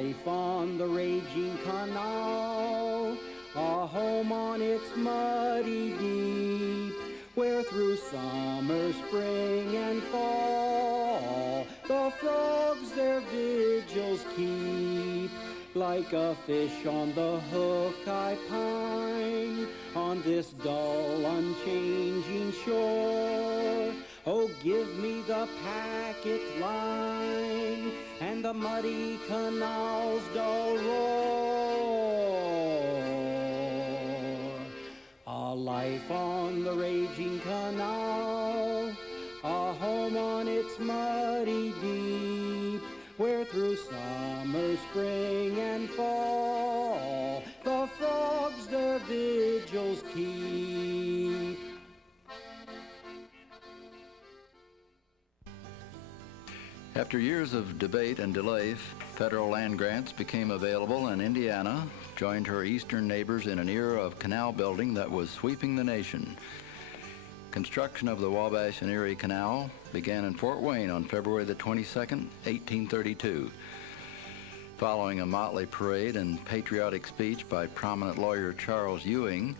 life on the raging canal, a home on its muddy deep, where through summer, spring, and fall, the frogs their vigils keep. Like a fish on the hook I pine, on this dull, unchanging shore. Oh, give me the packet line, and the muddy canal's dull roar. A life on the raging canal, a home on its muddy deep, where through summer, spring, and fall, the frogs their vigils keep. After years of debate and delay, federal land grants became available, and Indiana joined her eastern neighbors in an era of canal building that was sweeping the nation. Construction of the Wabash and Erie Canal began in Fort Wayne on February the 22nd, 1832. Following a motley parade and patriotic speech by prominent lawyer Charles Ewing,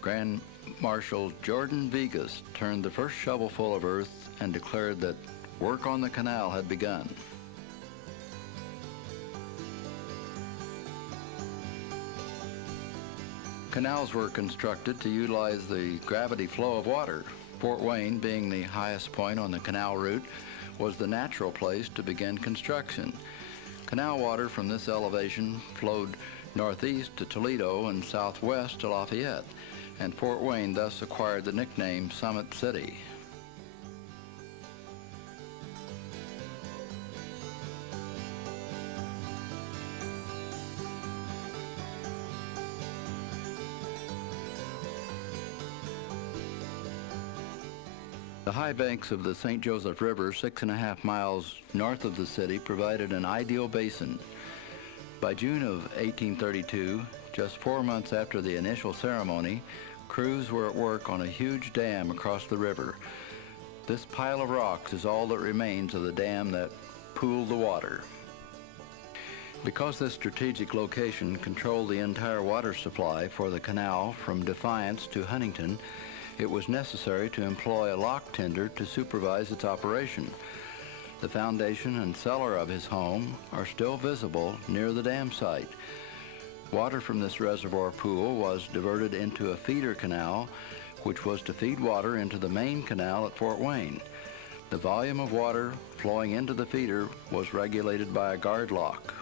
Grand Marshal Jordan Vegas turned the first shovelful of earth and declared that work on the canal had begun. Canals were constructed to utilize the gravity flow of water. Fort Wayne, being the highest point on the canal route, was the natural place to begin construction. Canal water from this elevation flowed northeast to Toledo and southwest to Lafayette, and Fort Wayne thus acquired the nickname Summit City. The high banks of the St. Joseph River, 6.5 miles north of the city, provided an ideal basin. By June of 1832, just 4 months after the initial ceremony, crews were at work on a huge dam across the river. This pile of rocks is all that remains of the dam that pooled the water. Because this strategic location controlled the entire water supply for the canal from Defiance to Huntington, it was necessary to employ a lock tender to supervise its operation. The foundation and cellar of his home are still visible near the dam site. Water from this reservoir pool was diverted into a feeder canal, which was to feed water into the main canal at Fort Wayne. The volume of water flowing into the feeder was regulated by a guard lock.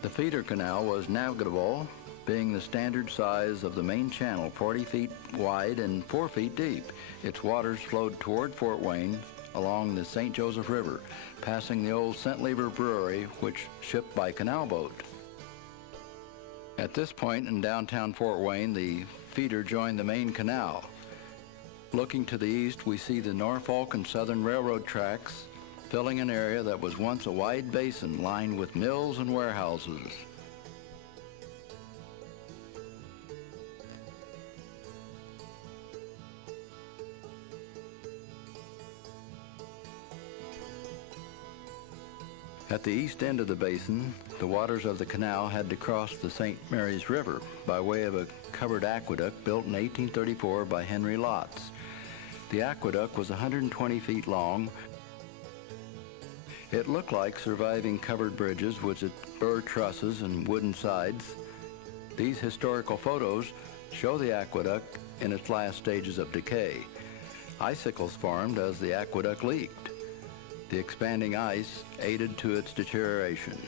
The feeder canal was navigable, being the standard size of the main channel, 40 feet wide and 4 feet deep. Its waters flowed toward Fort Wayne along the St. Joseph River, passing the old St. Lever Brewery, which shipped by canal boat. At this point in downtown Fort Wayne, the feeder joined the main canal. Looking to the east, we see the Norfolk and Southern Railroad tracks filling an area that was once a wide basin lined with mills and warehouses. At the east end of the basin, the waters of the canal had to cross the St. Mary's River by way of a covered aqueduct built in 1834 by Henry Lotz. The aqueduct was 120 feet long. It looked like surviving covered bridges with its burr trusses and wooden sides. These historical photos show the aqueduct in its last stages of decay. Icicles formed as the aqueduct leaked. The expanding ice aided to its deterioration.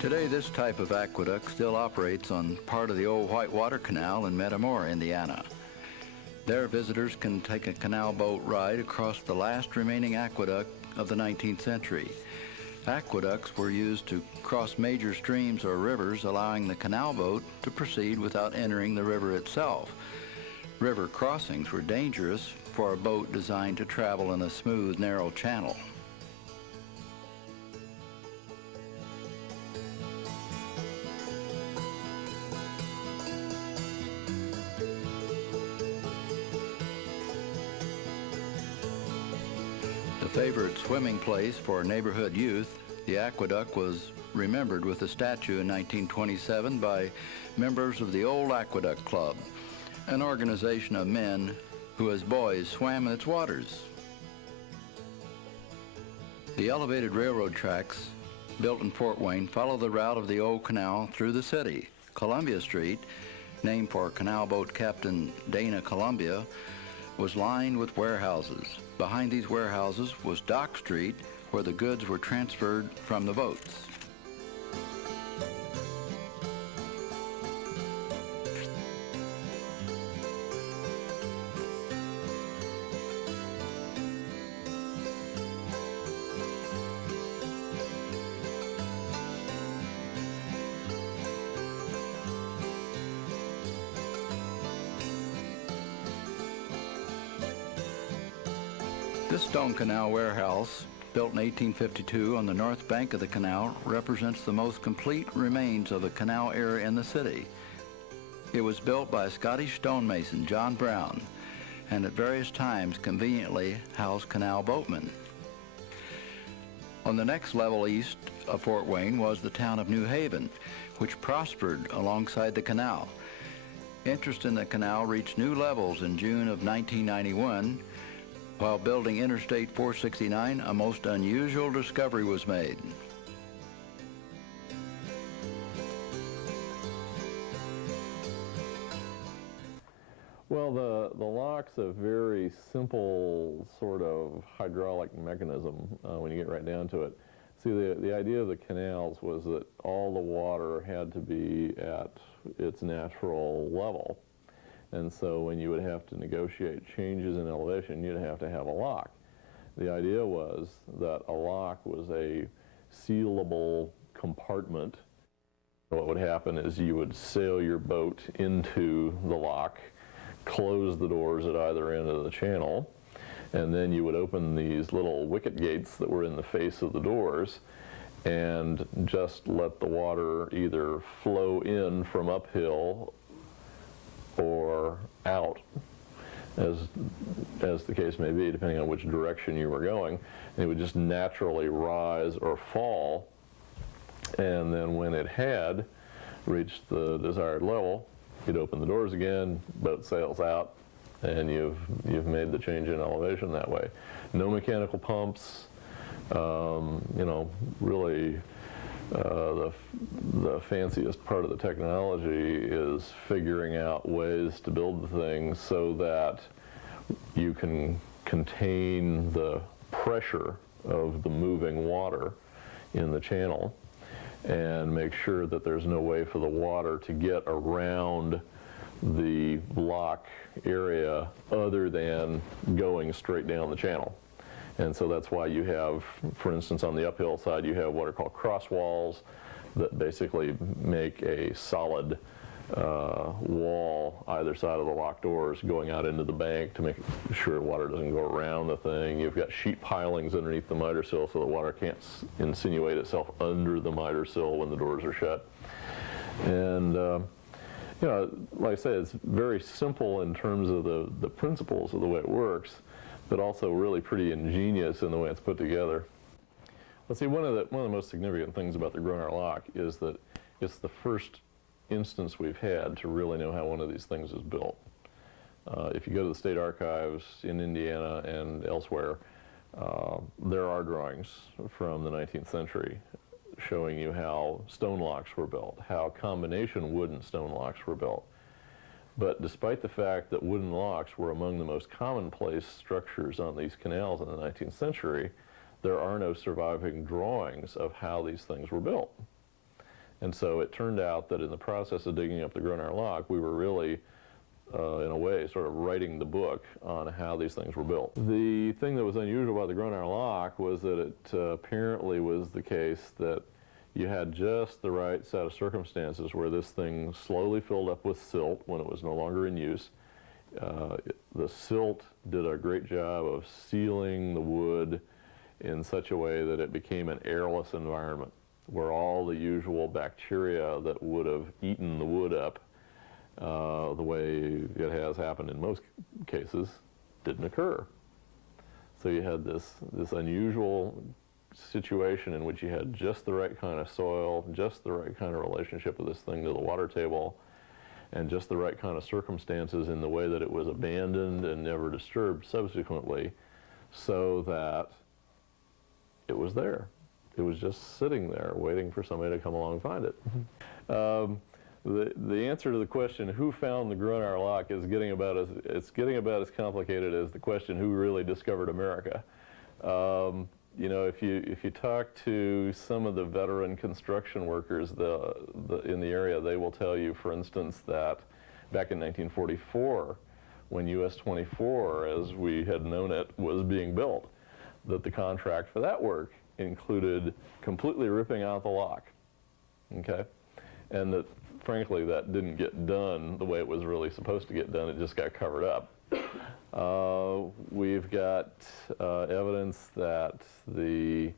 Today, this type of aqueduct still operates on part of the old Whitewater Canal in Metamora, Indiana. There, visitors can take a canal boat ride across the last remaining aqueduct of the 19th century. Aqueducts were used to cross major streams or rivers, allowing the canal boat to proceed without entering the river itself. River crossings were dangerous for a boat designed to travel in a smooth, narrow channel. favorite swimming place for neighborhood youth, the aqueduct was remembered with a statue in 1927 by members of the Old Aqueduct Club, an organization of men who as boys swam in its waters. The elevated railroad tracks built in Fort Wayne follow the route of the old canal through the city. Columbia Street, named for canal boat captain Dana Columbia, was lined with warehouses. Behind these warehouses was Dock Street, where the goods were transferred from the boats. This stone canal warehouse, built in 1852 on the north bank of the canal, represents the most complete remains of the canal era in the city. It was built by Scottish stonemason John Brown, and at various times conveniently housed canal boatmen. On the next level east of Fort Wayne was the town of New Haven, which prospered alongside the canal. Interest in the canal reached new levels in June of 1991. While building Interstate 469, a most unusual discovery was made. Well, the lock's a very simple sort of hydraulic mechanism when you get right down to it. See, the idea of the canals was that all the water had to be at its natural level. And so when you would have to negotiate changes in elevation, you'd have to have a lock. The idea was that a lock was a sealable compartment. What would happen is you would sail your boat into the lock, close the doors at either end of the channel, and then you would open these little wicket gates that were in the face of the doors and just let the water either flow in from uphill or out, as the case may be, depending on which direction you were going. And it would just naturally rise or fall, and then when it had reached the desired level, you'd open the doors again, boat sails out, and you've made the change in elevation that way. No mechanical pumps, really. The fanciest part of the technology is figuring out ways to build the thing so that you can contain the pressure of the moving water in the channel and make sure that there's no way for the water to get around the lock area other than going straight down the channel. And so that's why you have, for instance, on the uphill side, you have what are called cross walls that basically make a solid wall either side of the locked doors going out into the bank to make sure water doesn't go around the thing. You've got sheet pilings underneath the miter sill so the water can't insinuate itself under the miter sill when the doors are shut. And like I say, it's very simple in terms of the principles of the way it works, but also really pretty ingenious in the way it's put together. Let's see, one of the most significant things about the Gronar lock is that it's the first instance we've had to really know how one of these things is built. If you go to the state archives in Indiana and elsewhere, there are drawings from the 19th century showing you how stone locks were built, how combination wood and stone locks were built. But despite the fact that wooden locks were among the most commonplace structures on these canals in the 19th century, there are no surviving drawings of how these things were built. And so it turned out that in the process of digging up the Gronar lock, we were really, in a way, sort of writing the book on how these things were built. The thing that was unusual about the Gronar lock was that it apparently was the case that you had just the right set of circumstances where this thing slowly filled up with silt when it was no longer in use. The silt did a great job of sealing the wood in such a way that it became an airless environment where all the usual bacteria that would have eaten the wood up the way it has happened in most cases didn't occur. So you had this unusual situation in which you had just the right kind of soil, just the right kind of relationship of this thing to the water table, and just the right kind of circumstances in the way that it was abandoned and never disturbed subsequently, so that it was there. It was just sitting there waiting for somebody to come along and find it. The answer to the question, who found the Grunauer Lock, is getting about as complicated as the question, who really discovered America. You know, if you talk to some of the veteran construction workers in the area, they will tell you, for instance, that back in 1944, when US 24, as we had known it, was being built, that the contract for that work included completely ripping out the lock, okay? And that, frankly, that didn't get done the way it was really supposed to get done. It just got covered up. We've got evidence that the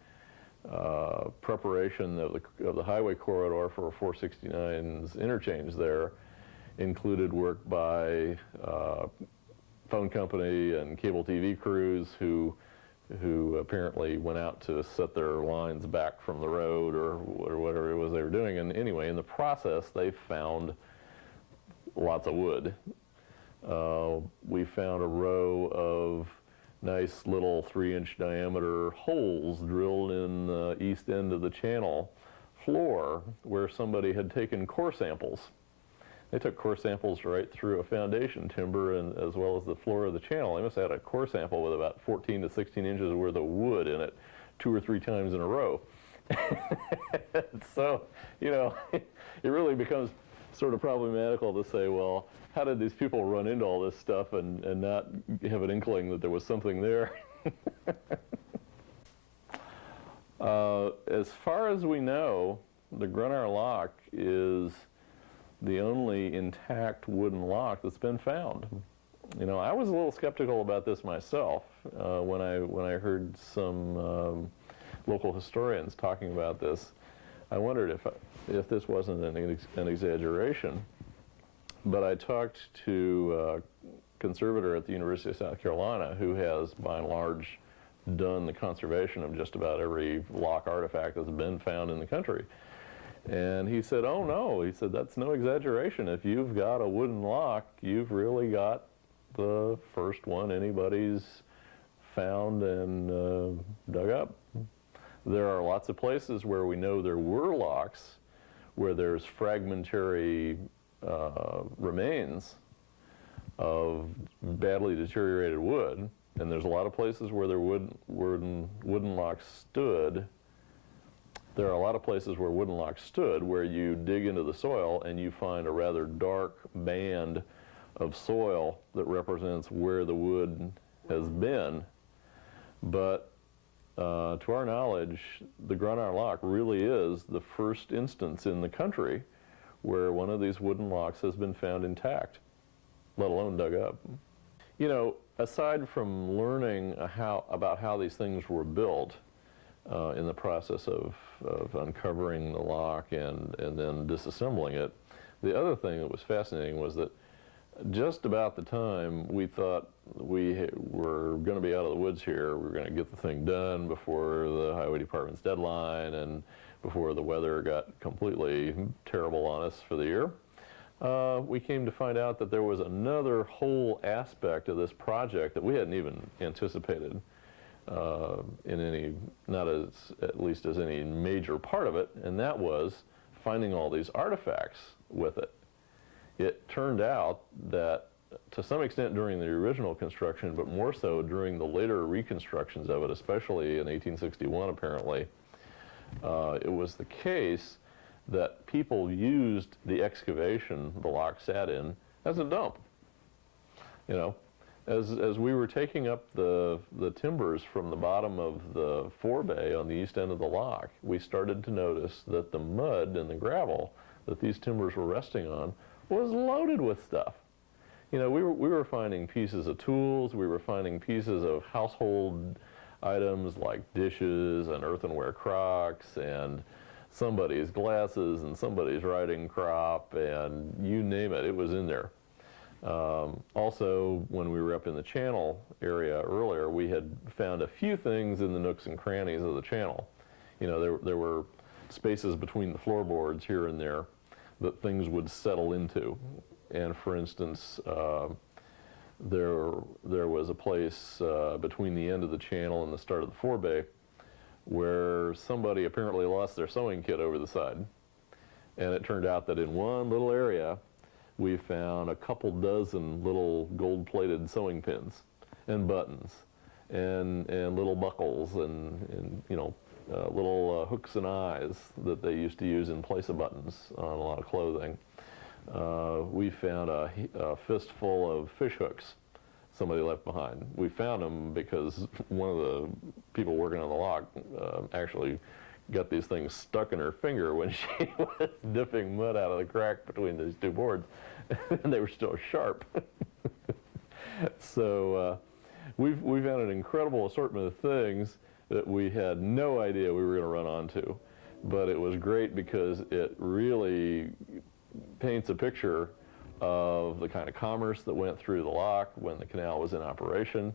preparation of the highway corridor for 469's interchange there included work by phone company and cable TV crews who apparently went out to set their lines back from the road or whatever it was they were doing. And anyway, in the process, they found lots of wood. We found a row of nice little 3-inch diameter holes drilled in the east end of the channel floor where somebody had taken core samples. They took core samples right through a foundation timber and as well as the floor of the channel. They must have had a core sample with about 14 to 16 inches worth of wood in it 2 or 3 times in a row. So, you know, it really becomes sort of problematical to say, well, how did these people run into all this stuff and not have an inkling that there was something there? As far as we know, the Grunauer Lock is the only intact wooden lock that's been found. You know, I was a little skeptical about this myself when I heard some local historians talking about this. I wondered if this wasn't an exaggeration. But I talked to a conservator at the University of South Carolina who has, by and large, done the conservation of just about every lock artifact that's been found in the country. And he said, oh no, he said, that's no exaggeration. If you've got a wooden lock, you've really got the first one anybody's found and dug up. There are lots of places where we know there were locks, where there's fragmentary remains of badly deteriorated wood, and there's a lot of places where there wooden locks stood. There are a lot of places where wooden locks stood where you dig into the soil and you find a rather dark band of soil that represents where the wood has been. But to our knowledge, the Grunauer Lock really is the first instance in the country where one of these wooden locks has been found intact, let alone dug up. You know, aside from learning about how these things were built in the process of uncovering the lock and then disassembling it, the other thing that was fascinating was that just about the time we thought we were going to be out of the woods here, we were going to get the thing done before the highway department's deadline and before the weather got completely terrible on us for the year, we came to find out that there was another whole aspect of this project that we hadn't even anticipated in any, not as, at least as any major part of it, and that was finding all these artifacts with it. It turned out that to some extent during the original construction, but more so during the later reconstructions of it, especially in 1861 apparently, it was the case that people used the excavation the lock sat in as a dump. You know, as we were taking up the timbers from the bottom of the forebay on the east end of the lock, we started to notice that the mud and the gravel that these timbers were resting on was loaded with stuff. You know, we were finding pieces of tools, we were finding pieces of household items like dishes and earthenware crocks and somebody's glasses and somebody's riding crop and you name it, it was in there. Also, when we were up in the channel area earlier, we had found a few things in the nooks and crannies of the channel. You know, there were spaces between the floorboards here and there that things would settle into. And for instance, there was a place between the end of the channel and the start of the forebay where somebody apparently lost their sewing kit over the side. And it turned out that in one little area, we found a couple dozen little gold-plated sewing pins and buttons and little buckles and you know, little hooks and eyes that they used to use in place of buttons on a lot of clothing. We found a fistful of fish hooks somebody left behind. We found them because one of the people working on the lock actually got these things stuck in her finger when she was dipping mud out of the crack between these two boards, and they were still sharp. So we found an incredible assortment of things that we had no idea we were going to run onto, but it was great because it really paints a picture of the kind of commerce that went through the lock when the canal was in operation.